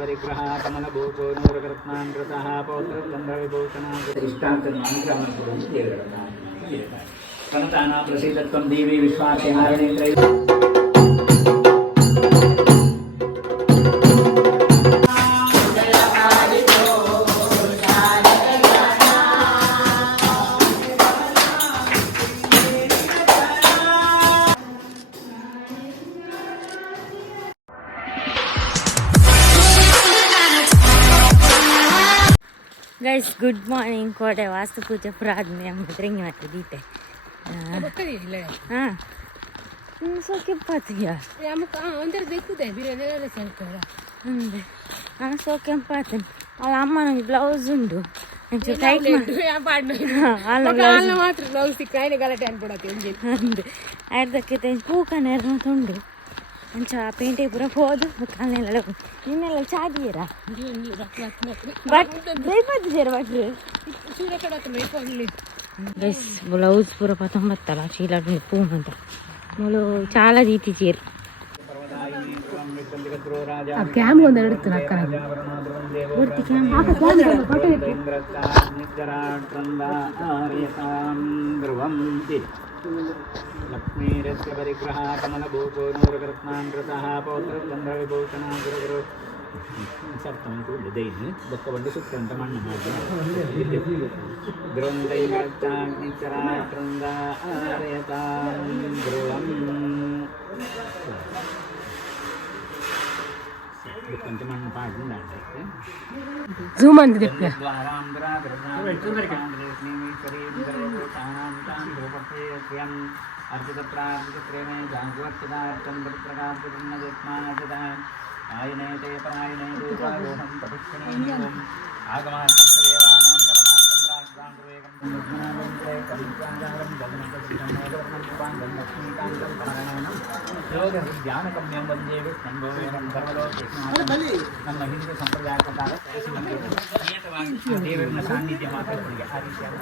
ಪರಿಗ್ರಹ ಕಮಲ ಭೂಪೋ ನೂರಕರತ್ನಾಂಕೃತಃ ಪೌತ್ರ ಚಂದ್ರ ವಿಭೂಷಣ ಇಷ್ಟಾರ್ಥವನ್ನು ಅನುಗ್ರಹಿಸಿಕೊಂಡು ದೇವರನ್ನು ಕನತಾನ ಪ್ರಸೀದತ್ವಂ ದೇವಿ ವಿಶ್ವಾಸಿ ಹಾರಣೇಂದ್ರ. Guys good morning. ಕೋಟೆ ವಾಸ್ತು ಪೂಜೆ ಪುರಾದ್ಮೆ ಹೆಂಗೆ ಮಾಡ್ತಿದ್ದೀತೆ ಹಾಂ ಸೋಕೆಂಪಾತಿಯ ಸೋಕೆಂಪಾತ వాళ్ళ అమ్మ నాకు బ్లౌజ్ ఉండు కొంచెం టైట్ ಐದಕ್ಕೆ ಪೂಕನೆ ತುಂಡು ಮಂಚ ಪೇಂಟೆ ಪೂರ ಹೋದು ಕಾಲೆಲ್ಲ ನಿನ್ನೆಲ್ಲ ಚಾದಿಯರಾ ಬಟ್ ಬೇಯ್ಪತ್ತಿದ್ದೀರ ಭಟ್ರು ಗೈಸ್ ಬ್ಲೌಸ್ ಪೂರ ಪತ್ತೊಂಬತ್ತಲ್ಲ ಚೀಲ ಪೂ ಅಂತ ಮೂಲು చాలా తీపిచ్చారు. క్యామ్ కొంత ఎడుతున్నా అక్కడ ಲಕ್ಷ್ಮೀರಸ್ಯ ಪರಿಗ್ರಹ ಕಮಲ ಭೂಪೋ ನೂರಕರತ್ನಾಂಕೃತಃ ಪೌತ್ರ ಚಂದ್ರ ವಿಭೂಷಣ ಗುರುಗುರು ಸಪ್ತಮಂತು ದೈನಿ ಬೊಕ್ಕ ಬಂದು ಸುತ್ತಂತ ಮಣ್ಣು ಮಾಡಿ ಧ್ರುವಂದೈಂದ್ರಚಾಗ್ನಿಚರಾಟೃಂದ ಆರಯತಾಂ ಧ್ರುವಂ ಕೊಂచెం ಮಣ್ಣು ಪಾಡಿಂದಾಂಡೆ ಜೂಮ್ ಅಂತ ದೆಪ್ಪ ಅರ್ಚಿತಪ್ರಾರ್ಚಿತಪ್ರೇಮೇ ಜಾಂಗುವರ್ಚಿತಾರ್ಥಂ ಪ್ರಕಾಶಪುರ್ಣಜತ್ಮಾನಜತಾನ್ ಆಯನೇತೆ ಪರಾಯಣೇತೆ ಪಾರೋಹಂ ಪ್ರತಿಕ್ಷಣೀಯಂ ಆಗಮಾರ್ಥಂ ದೇವಾನಾಂ ಗಮನಾರ್ಥಂ ರಾಜ್ಯಾಂತವೇಗಂ ಜ್ಞಾನಂತೆ ಕವಿತ್ಯಾಗಾರಂ ಗಮನಕೃಷ್ಣಮೇಧವರ್ಣಂ ಪಾಂಗಂ ಲಕ್ಷ್ಮೀಕಾಂತಂ ಪರಾಯಣಂ ಯೋಗ ಜ್ಞಾನಕಮ್ಯಂ ವಂದೇ ವಿಷ್ಣುಭವೇರಂ ಧರ್ಮಲೋ ಕೃಷ್ಣ ನಮ್ಮ ಹಿಂದೂ ಸಂಪ್ರದಾಯ ಪ್ರಕಾರ ದೇವರನ್ನ ಸಾನ್ನಿಧ್ಯ ಮಾತಾಡ್ತೀವಿ. ಆ ರೀತಿಯಾಗಿ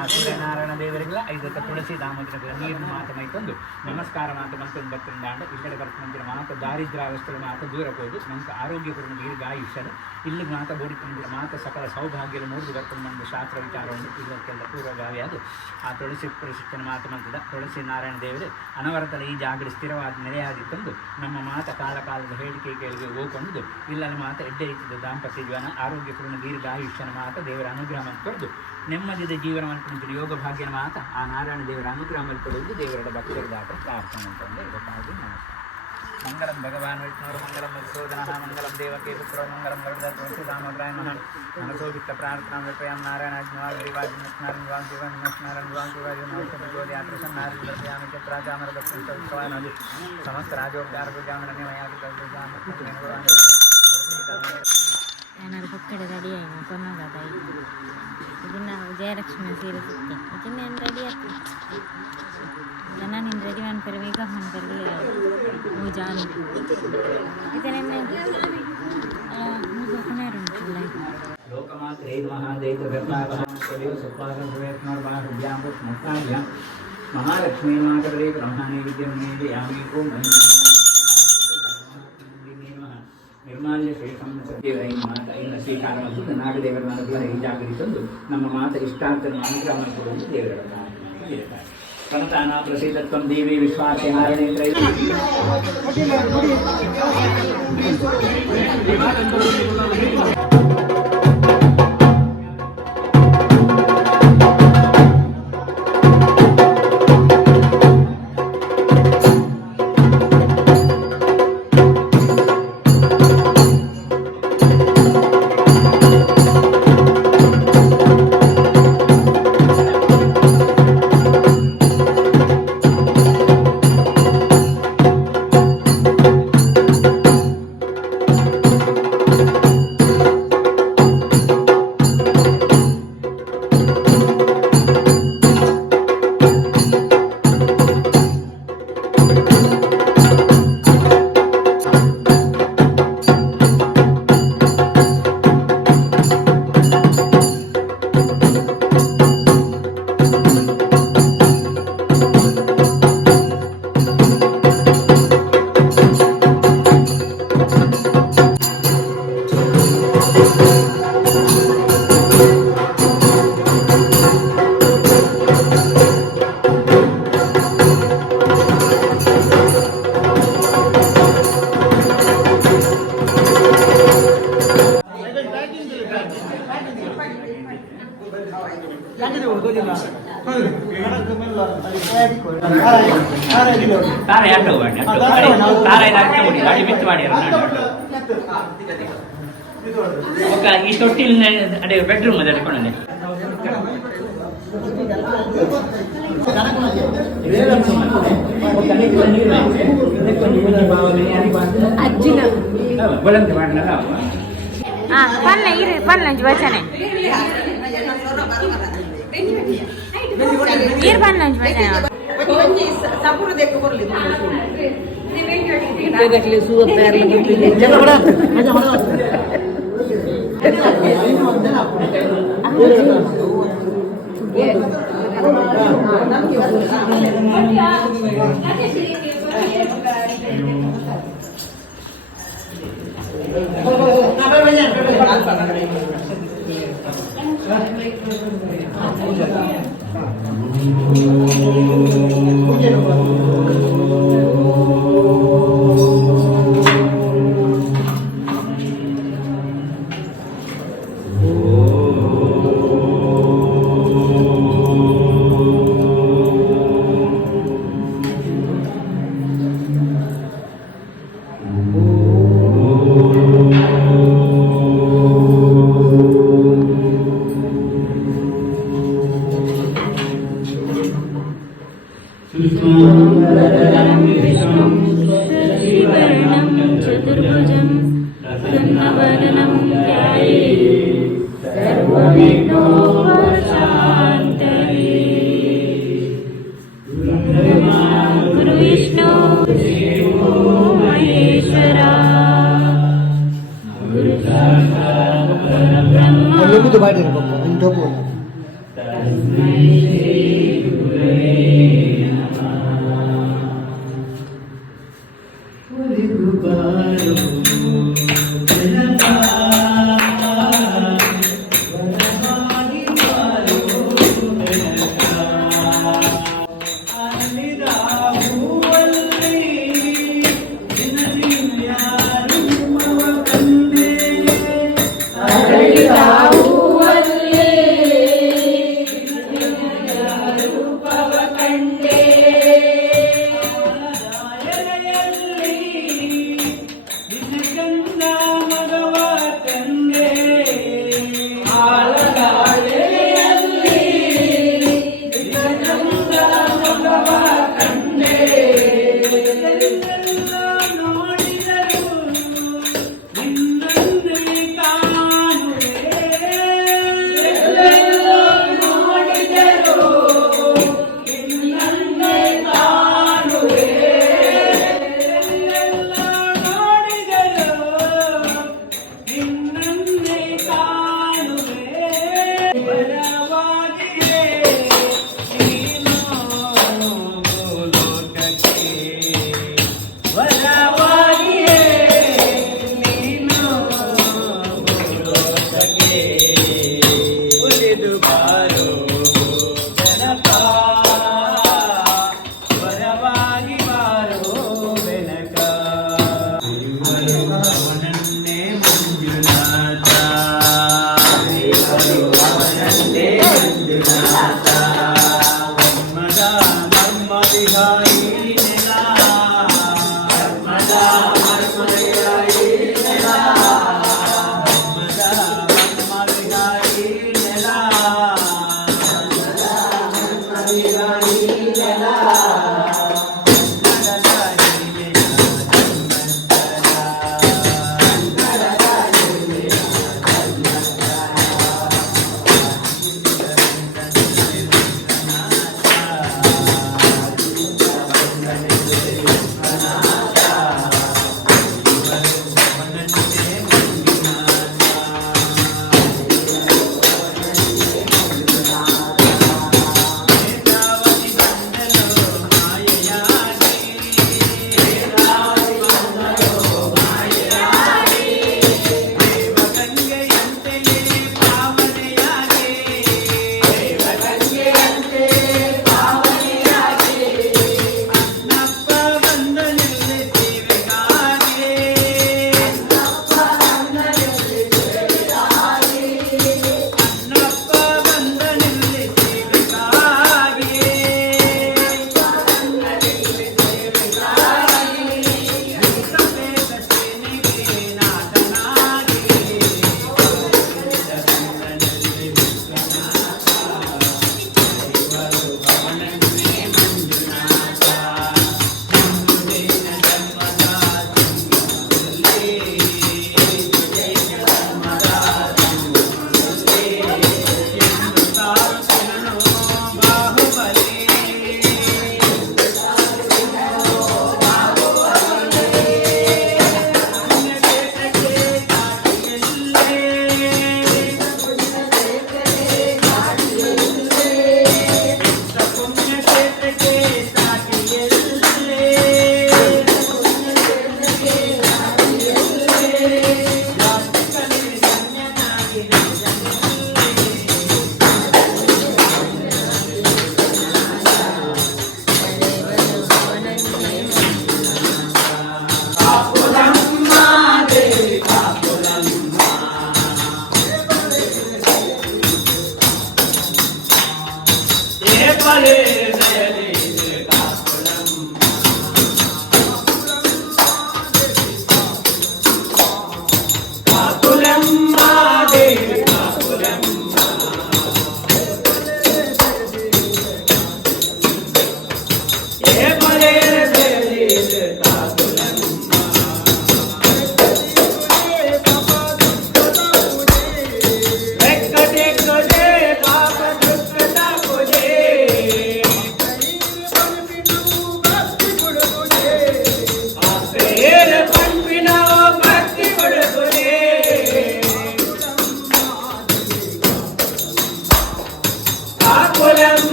ಆ ಸೂರ್ಯನಾರಾಯಣ ದೇವರಿಗೆಲ್ಲ 5 ತುಳಸಿ ದಾಮೋದರ ನೀರಿನ ಮಾತು ಮೈತಂದು ನಮಸ್ಕಾರ ಮಾತು ಮಂತ್ರದ ಭಕ್ತರಿಂದ ಇಲ್ಲಡೆ ಬರ್ತಿನ ಮಾತು ದಾರಿದ್ರ್ಯಾವಸ್ಥೆಗಳ ಮಾತು ದೂರ ಹೋದು ನಮ್ಗೆ ಆರೋಗ್ಯಪೂರ್ಣ ದೀರ್ಘಾಯುಷ್ಯದ ಇಲ್ಲಿ ಮಾತ ಬೋಡಿಕೊಂಡಿರ ಮಾತು ಸಕಲ ಸೌಭಾಗ್ಯದ 3 ಬರ್ಕೊಂಡು ನಮ್ಮದು ಶಾಸ್ತ್ರ ವಿಚಾರವನ್ನು ಇದಕ್ಕೆಲ್ಲ ಪೂರ್ವಭಾವಿಯಾದ ಆ ತುಳಸಿ ಪ್ರಶಿಕ್ಷಣ ಮಾತು ಮಂತ್ರದ ತುಳಸಿ ನಾರಾಯಣ ದೇವರು ಅನವರತದ ಈ ಜಾಗದಲ್ಲಿ ಸ್ಥಿರವಾದ ನೆಲೆಯಾದಿತ್ತಂದು ನಮ್ಮ ಮಾತ ಕಾಲದ ಹೇಳಿಕೆ ಕೇಳಿಗೆ ಹೋಗ್ಕೊಂಡು ಇಲ್ಲಲ್ಲಿ ಮಾತ ಎಡ್ಡೆ ರೀತಿಯ ದಾಂಪತ್ಯ ಜೀವನ ಆರೋಗ್ಯಪೂರ್ಣ ದೀರ್ಘಾಯುಷ್ಯನ ಮಾತ ದೇವರ ಅನುಗ್ರಹ ಮಲ್ಪಡ್ದು ನೆಮ್ಮದಿದ ಜೀವನ ಮಲ್ಪಡಿಸಿದ ಯೋಗ ಭಾಗ್ಯನ ಮಾತ ಆ ನಾರಾಯಣ ದೇವರ ಅನುಗ್ರಹ ಮಲ್ಪಡುವುದು ದೇವರ ಭಕ್ತರಿದಾಟ ಪ್ರಾರ್ಥನೆ ಅಂತಂದರೆ ಇದಕ್ಕಾಗಿ ಮಂಗಲಂ ಭಗವಾನ್ ವಿಷ್ಣುರು ಮಂಗಲಂ ಮಧುಸೂದನಃ ಮಂಗಲಂ ದೇವಕೇ ಪುತ್ರೋ ಮಂಗಲಂ ಗರುಡ ತುಳಸಿ ದಾಮೋದರಾಯ ನಮಃ ಮನಸೋಭಿತ್ತ ಪ್ರಾರ್ಥನಾ ವಿಪಯಂ ನಾರಾಯಣಾಜ್ಞಾದಿವಾಜಿನಾರಾಯಣವಾಂತಿವಾಜಿನಾರಾಯಣವಾಂತಿವಾಜಿನಾರಾಯಣವಾಂತಿವಾಜಿನಾರಾಯಣವಾಂತಿವಾಜಿನಾರಾಯಣವಾಂತಿವಾಜಿನಾರಾಯಣವಾಂತಿವಾಜಿನಾರಾಯಣ ಏನಾದ್ರು ಹೊಕ್ಕಡೆ ರೆಡಿ ಆಯ್ತು ಕೊನ್ನೋದಾದ ಇದನ್ನ ಜಯಲಕ್ಷ್ಮಿ ಸೀರೆ ಸಿಕ್ತೆ ಇದನ್ನೇನು ರೆಡಿ ಆಗ್ತದೆ ಜನ ನೀನು ರೆಡಿ ಮಾಡ್ತಾರೆ ಮೇಕಪ್ ಮಾಡ್ತಾರೆ ಜಾನು ಇದನ್ನೇ ಉಂಟಲ್ಲ ಲೋಕಮಾತ್ರೇ ಮಹಾಲಕ್ಷ್ಮೀ ಮಾತರೇ ಬ್ರಹ್ಮಣೇ ವಿದ್ಯಮೇ ಯಾಮೀಕೋ ನಿರ್ಮಾಲ್ಯ ಶೇಷಂ ಮಾತ ಇನ್ನು ಸ್ವೀಕಾರ ಮತ್ತು ನಾಗದೇವರ ಅನುಗ್ರಹ ಈ ಜಾಗದಲ್ಲಿ ತಂದು ನಮ್ಮ ಮಾತ ಇಷ್ಟಾರ್ಥವನ್ನು ಅನುಗ್ರಹ ಮಾಡಿಕೊಡುವುದು ದೇವರ ಕನತಾನ ಪ್ರಸೀದತ್ವಂ ದೇವಿ ವಿಶ್ವಾಸಿ ಹಾರಣೇಂದ್ರ. ತಾರ ಯಾಕೆ ಮಾಡಿ ತಾರ ಗಾಡಿ ಬಿತ್ತು ಮಾಡಿ ఒక ఈ తొట్టిల్ అంటే బెడ్రూమ్ అది అడుకోండి ಅಜ್ಜಿನ ಬಲಂತ ಮಾಡಿಲ್ಲ ಪಲ್ಲ ಇರಿ ಪಲ್ಲ ವಚನೆ ಇರ್ ಪಲ್ಲ ವಚನೆ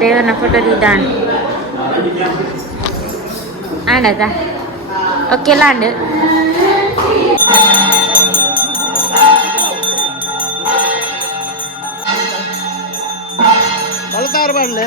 ದೇವರನ್ನ ಫೋಟೋ ಇದ್ದಾನೆ ಆಂಡದ ಓಕೆ ಲಾಂಡ್ ಬಲ್ತಾರ ಬಡ್ಲೆ